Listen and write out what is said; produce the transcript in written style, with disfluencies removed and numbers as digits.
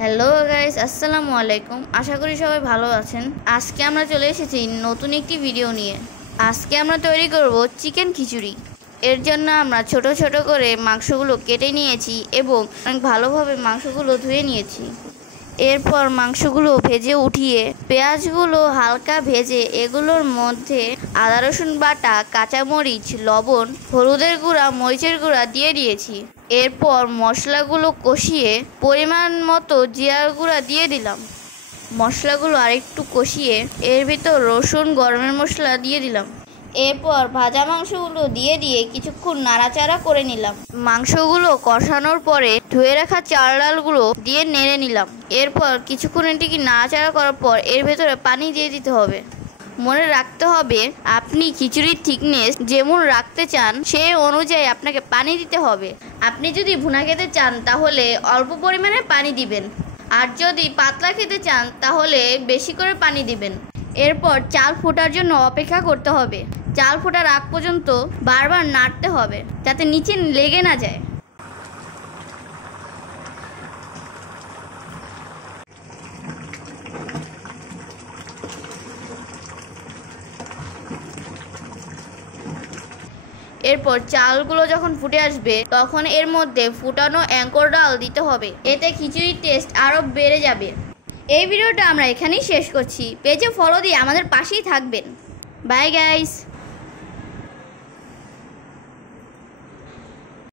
Hello guys, আসসালামু আলাইকুম। আশা করি সবাই ভালো আছেন। আজকে আমরা চলে এসেছি নতুন একটি ভিডিও নিয়ে। আজকে আমরা তৈরি করব চিকেন খিচুড়ি। এর জন্য আমরা ছোট ছোট করে মাংসগুলো কেটে নিয়েছি এবং অনেক ভালোভাবে মাংসগুলো ধুয়ে নিয়েছি। এরপর মাংসগুলো ভেজে উঠিয়ে পেঁয়াজগুলো হালকা ভেজে এগুলোর মধ্যে আদা রসুন বাটা, কাঁচামরিচ, লবণ, হলুদের গুঁড়া, মরিচের গুঁড়া দিয়ে দিয়েছি। এরপর মশলাগুলো কষিয়ে পরিমাণ মতো জিরার গুঁড়া দিয়ে দিলাম। মশলাগুলো আরেকটু কষিয়ে এর ভিতর রসুন, গরমের মশলা দিয়ে দিলাম। এরপর ভাজা মাংসগুলো দিয়ে কিছুক্ষণ নাড়াচাড়া করে নিলাম। মাংসগুলো কষানোর পরে ধুয়ে রাখা চাল ডালগুলো দিয়ে নেড়ে নিলাম। এরপর কিছুক্ষণ এটিকে নাড়াচাড়া করার পর এর ভেতরে পানি দিয়ে দিতে হবে। মনে রাখতে হবে, আপনি খিচুড়ির থিকনেস যেমন রাখতে চান সেই অনুযায়ী আপনাকে পানি দিতে হবে। আপনি যদি ভুনা খেতে চান তাহলে অল্প পরিমাণে পানি দিবেন, আর যদি পাতলা খেতে চান তাহলে বেশি করে পানি দিবেন। এরপর চাল ফোটার জন্য অপেক্ষা করতে হবে। চাল ফোটার আগ পর্যন্ত বারবার নাড়তে হবে যাতে নিচে লেগে না যায়। এরপর চালগুলো যখন ফুটে আসবে তখন এর মধ্যে ফুটানো অ্যাঙ্কর ডাল দিতে হবে। এতে খিচুড়ির টেস্ট আরও বেড়ে যাবে। এই ভিডিওটা আমরা এখানেই শেষ করছি। পেজে ফলো দিয়ে আমাদের পাশেই থাকবেন। Bye guys.